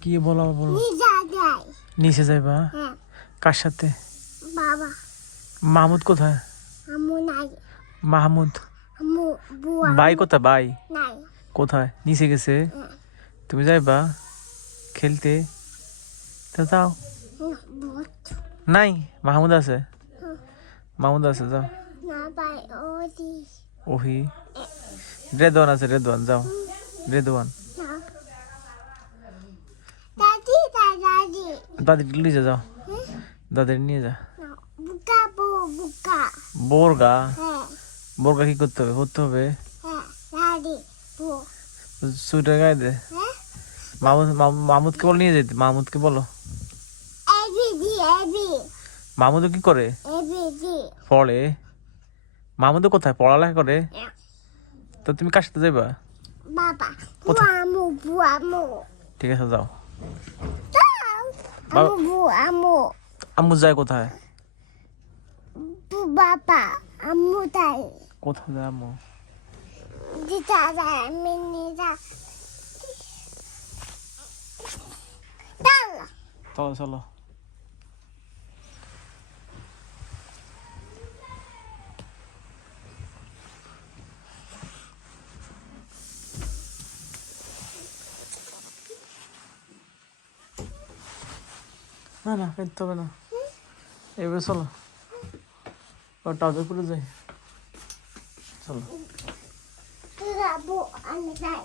কি বলো বলো নিচে যাইবা কার সাথে বাবা মাহমুদ কোথায় আম্মু নাই মাহমুদ আম্মু বুয়া ভাই কোথায় ভাই নাই কোথায় নিচে গেছে তুমি যাইবা খেলতে তো যাও বহুত নাই মাহমুদ আছে মাহমুদ আছে যাও না ভাই ওদি ওহি রেদওয়ান আছে রেদওয়ান যাও রেদওয়ান না দাদি দাদি দাদি নিয়ে যা যাও দাদির নিয়ে যা বুকা বুকা বোরগা হ্যাঁ বোরগা কি করতে হবে পড়তে হবে হ্যাঁ দাদি বু সুইটার গায়ে দে হ্যাঁ মাহমুদকে বল নিয়ে যেতে মাহমুদকে বলো এবি মাহমুদ কি করে এবি পড়ে মাহমুদ কোথায় পড়ালেখা করে তো তুমি কার সাথে যাইবা বাবা কোথায়? বুয়ামু ঠিক আছে যাও আম্মু বুয়ামু আম্মু যায় কোথায় বাবা আম্মু তাই কোথায় যায় আম্মু দিদা যায় মিনিদা চল চলো চলো না না খেতে হবে না এবার চলো টাউজর করে যাই চলো বাবু আমি যাই